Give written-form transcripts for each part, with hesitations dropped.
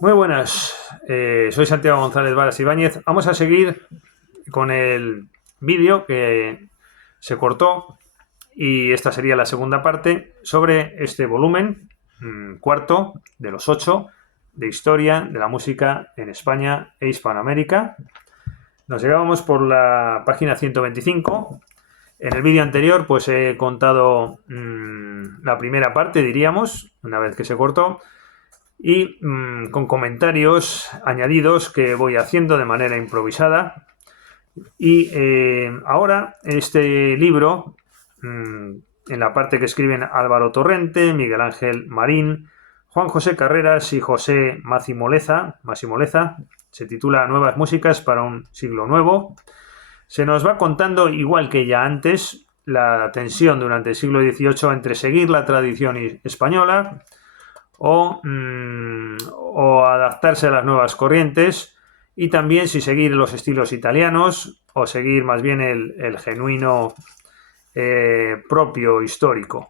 Muy buenas, soy Santiago González Varas Ibáñez. Vamos a seguir con el vídeo que se cortó y esta sería la segunda parte sobre este volumen cuarto de los 8 de historia de la música en España e Hispanoamérica. Nos llegábamos por la página 125. En el vídeo anterior pues he contado la primera parte, diríamos, una vez que se cortó, y con comentarios añadidos que voy haciendo de manera improvisada. Y ahora este libro, en la parte que escriben Álvaro Torrente, Miguel Ángel Marín, Juan José Carreras y José Massimoleza, se titula Nuevas músicas para un siglo nuevo. Se nos va contando, igual que ya antes, la tensión durante el siglo XVIII entre seguir la tradición española o adaptarse a las nuevas corrientes, y también si seguir los estilos italianos o seguir más bien el genuino propio histórico.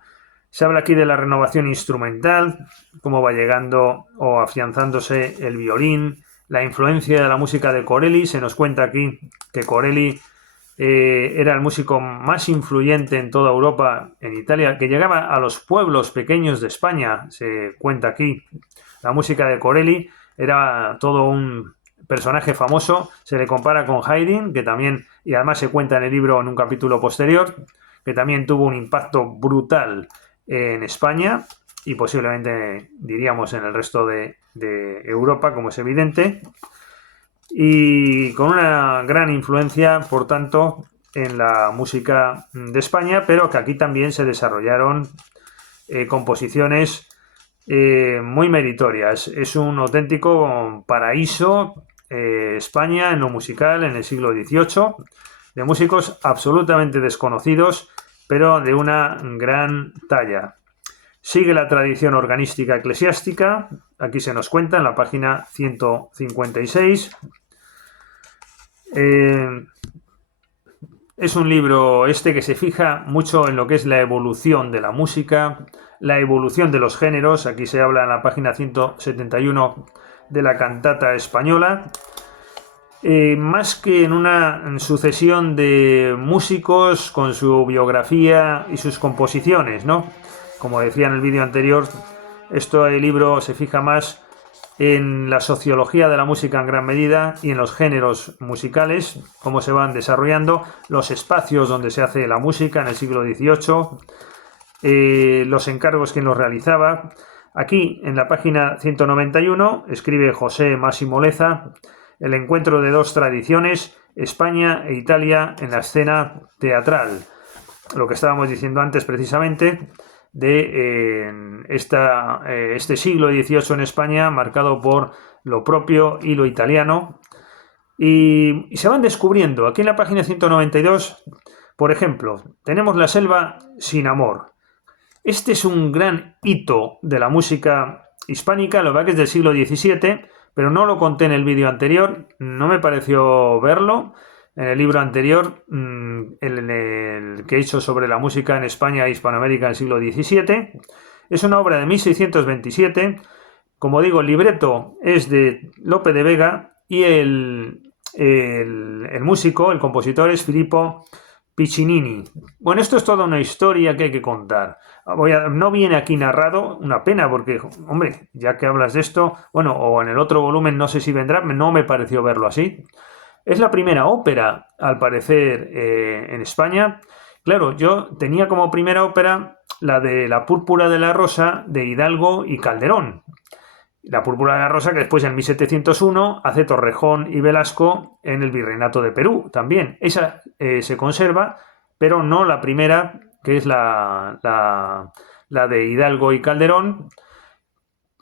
Se habla aquí de la renovación instrumental, cómo va llegando o afianzándose el violín, la influencia de la música de Corelli. Se nos cuenta aquí que Corelli era el músico más influyente en toda Europa, en Italia, que llegaba a los pueblos pequeños de España. Se cuenta aquí, la música de Corelli era todo un personaje famoso. Se le compara con Haydn, que también, y además se cuenta en el libro en un capítulo posterior, que también tuvo un impacto brutal en España y posiblemente, diríamos, en el resto de Europa, como es evidente, y con una gran influencia, por tanto, en la música de España, pero que aquí también se desarrollaron composiciones muy meritorias. Es un auténtico paraíso España en lo musical en el siglo XVIII, de músicos absolutamente desconocidos, pero de una gran talla. Sigue la tradición organística eclesiástica. Aquí se nos cuenta en la página 156. Es un libro que se fija mucho en lo que es la evolución de la música, la evolución de los géneros. Aquí se habla en la página 171 de la cantata española. Más que en una sucesión de músicos con su biografía y sus composiciones, ¿no? Como decía en el vídeo anterior, el libro se fija más en la sociología de la música en gran medida y en los géneros musicales, cómo se van desarrollando, los espacios donde se hace la música en el siglo XVIII, los encargos quien los realizaba. Aquí, en la página 191, escribe José Massimoleza el encuentro de dos tradiciones, España e Italia, en la escena teatral. Lo que estábamos diciendo antes, precisamente, de este siglo XVIII en España, marcado por lo propio y lo italiano. Y se van descubriendo. Aquí en la página 192, por ejemplo, tenemos La selva sin amor. Este es un gran hito de la música hispánica, lo que pasa que es del siglo XVII, pero no lo conté en el vídeo anterior, no me pareció verlo. En el libro anterior, el que he hecho sobre la música en España e Hispanoamérica en el siglo XVII, es una obra de 1627. Como digo, el libreto es de Lope de Vega y el músico, el compositor, es Filippo Piccinini. Bueno, esto es toda una historia que hay que contar. No viene aquí narrado, una pena, porque, hombre, ya que hablas de esto, bueno, o en el otro volumen, no sé si vendrá, no me pareció verlo así. Es la primera ópera, al parecer, en España. Claro, yo tenía como primera ópera la de La púrpura de la rosa, de Hidalgo y Calderón. La púrpura de la rosa, que después en 1701 hace Torrejón y Velasco en el Virreinato de Perú también. Esa se conserva, pero no la primera, que es la de Hidalgo y Calderón.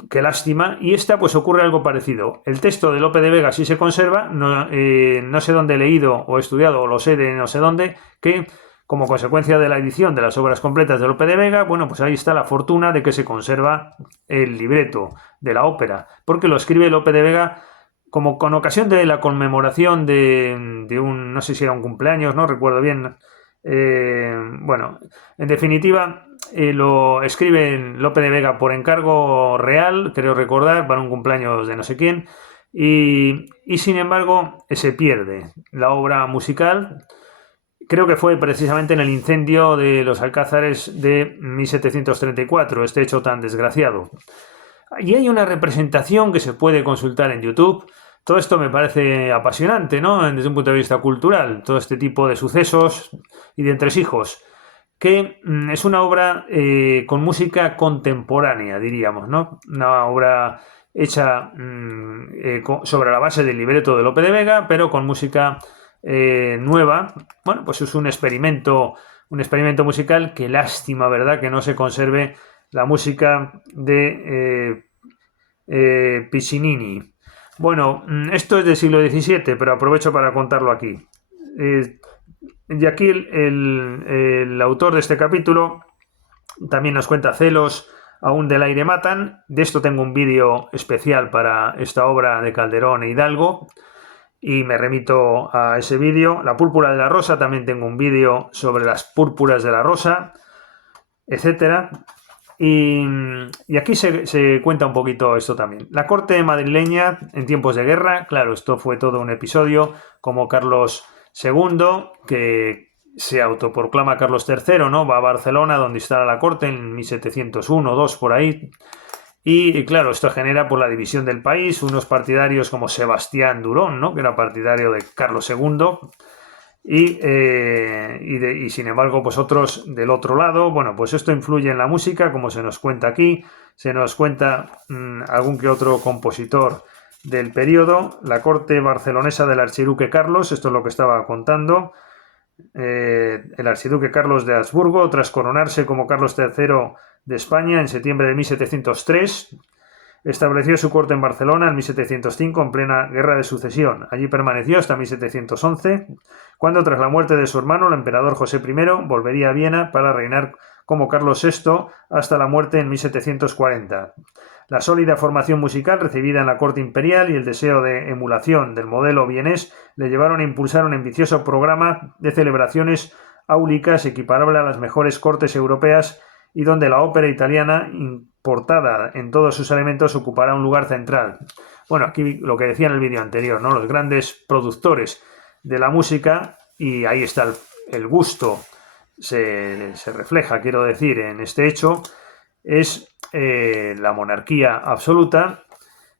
Qué lástima. Y esta, pues ocurre algo parecido. El texto de Lope de Vega sí se conserva, no sé dónde he leído o he estudiado, o lo sé de no sé dónde, que como consecuencia de la edición de las obras completas de Lope de Vega, bueno, pues ahí está la fortuna de que se conserva el libreto de la ópera, porque lo escribe Lope de Vega como con ocasión de la conmemoración de no sé si era un cumpleaños, no recuerdo bien. Bueno, en definitiva, lo escribe Lope de Vega por encargo real, creo recordar, para un cumpleaños de no sé quién, y sin embargo se pierde la obra musical. Creo que fue precisamente en el incendio de los Alcázares de 1734, este hecho tan desgraciado. Y hay una representación que se puede consultar en YouTube. Todo esto me parece apasionante, ¿no? Desde un punto de vista cultural, todo este tipo de sucesos y de entresijos, que es una obra con música contemporánea, diríamos, ¿no? Una obra hecha sobre la base del libreto de Lope de Vega, pero con música nueva. Bueno, pues es un experimento musical. Qué lástima, ¿verdad?, que no se conserve la música de Piccinini. Bueno, esto es del siglo XVII, pero aprovecho para contarlo aquí. Y aquí el autor de este capítulo también nos cuenta celos aún del aire matan. De esto tengo un vídeo especial para esta obra de Calderón e Hidalgo y me remito a ese vídeo. La púrpura de la rosa, también tengo un vídeo sobre las púrpuras de la rosa, etcétera. Y aquí se cuenta un poquito esto también. La corte madrileña en tiempos de guerra, claro, esto fue todo un episodio, como Carlos II, que se autoproclama Carlos III, ¿no? Va a Barcelona, donde instala la corte en 1701 o 2 por ahí. Y claro, esto genera por la división del país, unos partidarios como Sebastián Durón, ¿no?, que era partidario de Carlos II, y sin embargo, pues otros del otro lado. Bueno, pues esto influye en la música, como se nos cuenta aquí. Se nos cuenta algún que otro compositor del periodo. La corte barcelonesa del archiduque Carlos, esto es lo que estaba contando. El archiduque Carlos de Habsburgo, tras coronarse como Carlos III de España en septiembre de 1703, estableció su corte en Barcelona en 1705, en plena Guerra de Sucesión. Allí permaneció hasta 1711, cuando tras la muerte de su hermano, el emperador José I, volvería a Viena para reinar como Carlos VI hasta la muerte en 1740. La sólida formación musical recibida en la corte imperial y el deseo de emulación del modelo vienés le llevaron a impulsar un ambicioso programa de celebraciones áulicas equiparable a las mejores cortes europeas, y donde la ópera italiana, importada en todos sus elementos, ocupará un lugar central. Bueno, aquí lo que decía en el vídeo anterior, ¿no?, los grandes productores de la música, y ahí está el gusto, se refleja, quiero decir, en este hecho, es la monarquía absoluta,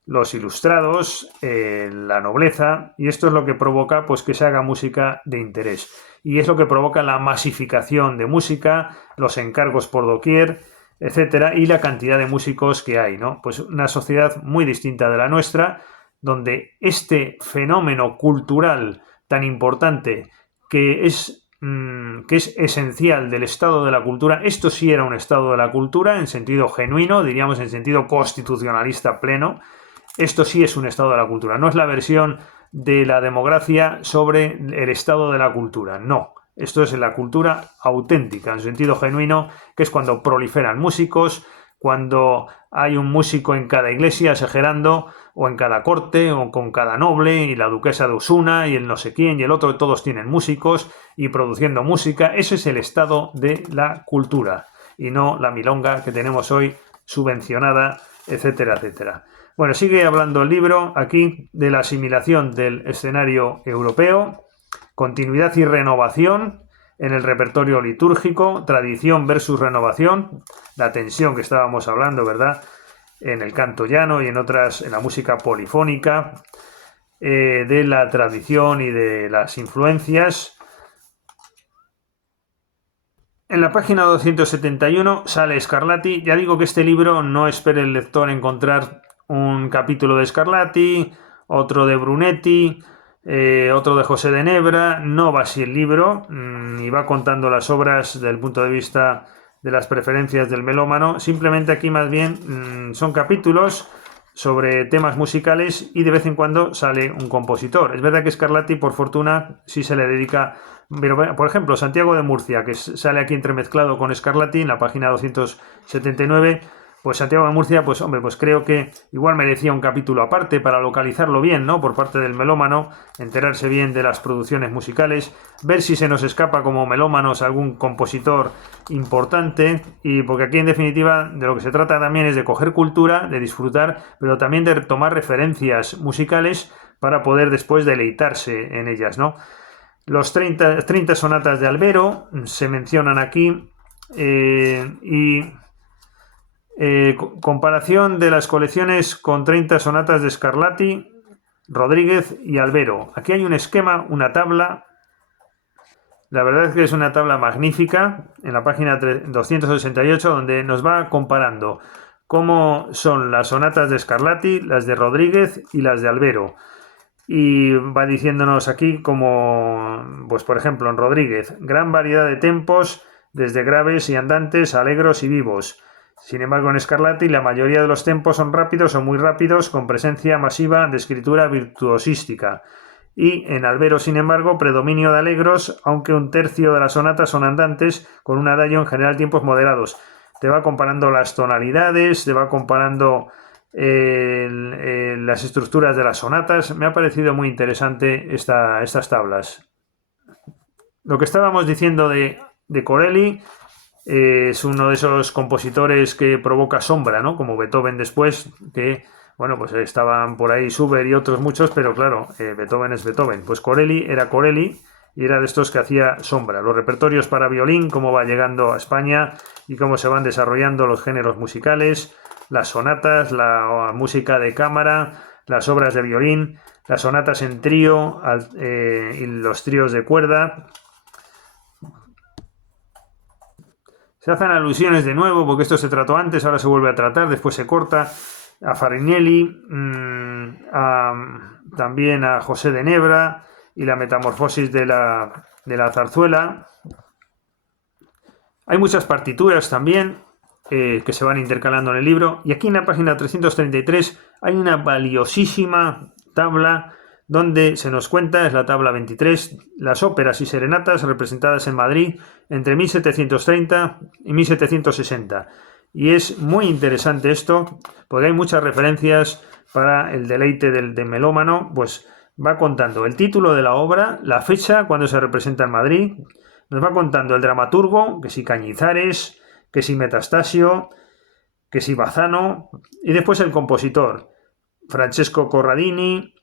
los ilustrados, la nobleza, y esto es lo que provoca, pues, que se haga música de interés. Y es lo que provoca la masificación de música, los encargos por doquier, etcétera, y la cantidad de músicos que hay, ¿no? Pues una sociedad muy distinta de la nuestra, donde este fenómeno cultural tan importante que es esencial del estado de la cultura, esto sí era un estado de la cultura en sentido genuino, diríamos en sentido constitucionalista pleno. Esto sí es un estado de la cultura, no es la versión de la democracia sobre el estado de la cultura, no. Esto es la cultura auténtica, en sentido genuino, que es cuando proliferan músicos, cuando hay un músico en cada iglesia exagerando, o en cada corte, o con cada noble, y la duquesa de Osuna, y el no sé quién, y el otro, todos tienen músicos, y produciendo música. Ese es el estado de la cultura, y no la milonga que tenemos hoy subvencionada, etcétera, etcétera. Bueno, sigue hablando el libro aquí de la asimilación del escenario europeo, continuidad y renovación en el repertorio litúrgico, tradición versus renovación, la tensión que estábamos hablando, ¿verdad?, en el canto llano y en otras, en la música polifónica, de la tradición y de las influencias. En la página 271 sale Scarlatti. Ya digo que este libro no espere el lector encontrar un capítulo de Scarlatti, otro de Brunetti, otro de José de Nebra. No va así el libro, y va contando las obras desde el punto de vista de las preferencias del melómano. Simplemente aquí más bien son capítulos sobre temas musicales y de vez en cuando sale un compositor. Es verdad que Scarlatti, por fortuna, sí se le dedica. Pero, por ejemplo, Santiago de Murcia, que sale aquí entremezclado con Scarlatti en la página 279, pues Santiago de Murcia, pues hombre, pues creo que igual merecía un capítulo aparte para localizarlo bien, ¿no? Por parte del melómano, enterarse bien de las producciones musicales, ver si se nos escapa como melómanos algún compositor importante, y porque aquí en definitiva de lo que se trata también es de coger cultura, de disfrutar, pero también de tomar referencias musicales para poder después deleitarse en ellas, ¿no? Los 30 sonatas de Albero se mencionan aquí, y comparación de las colecciones con 30 sonatas de Scarlatti, Rodríguez y Albero. Aquí hay un esquema, una tabla. La verdad es que es una tabla magnífica en la página 268, donde nos va comparando cómo son las sonatas de Scarlatti, las de Rodríguez y las de Albero. Y va diciéndonos aquí como, pues por ejemplo, en Rodríguez, gran variedad de tempos, desde graves y andantes a alegros y vivos. Sin embargo, en Scarlatti la mayoría de los tempos son rápidos o muy rápidos, con presencia masiva de escritura virtuosística. Y en Albero, sin embargo, predominio de alegros, aunque un tercio de las sonatas son andantes, con un adagio en general tiempos moderados. Te va comparando las tonalidades, te va comparando las estructuras de las sonatas. Me ha parecido muy interesante estas tablas. Lo que estábamos diciendo de Corelli, es uno de esos compositores que provoca sombra, ¿no? Como Beethoven después, que, bueno, pues estaban por ahí Schubert y otros muchos, pero claro, Beethoven es Beethoven. Pues Corelli era Corelli y era de estos que hacía sombra. Los repertorios para violín, cómo va llegando a España y cómo se van desarrollando los géneros musicales, las sonatas, la música de cámara, las obras de violín, las sonatas en trío y los tríos de cuerda. Se hacen alusiones de nuevo, porque esto se trató antes, ahora se vuelve a tratar, después se corta, a Farinelli, también a José de Nebra y la metamorfosis de la zarzuela. Hay muchas partituras también que se van intercalando en el libro, y aquí en la página 333 hay una valiosísima tabla donde se nos cuenta, es la tabla 23, las óperas y serenatas representadas en Madrid entre 1730 y 1760. Y es muy interesante esto, porque hay muchas referencias para el deleite del melómano. Pues va contando el título de la obra, la fecha cuando se representa en Madrid, nos va contando el dramaturgo, que si Cañizares, que si Metastasio, que si Bazzano, y después el compositor, Francesco Corradini,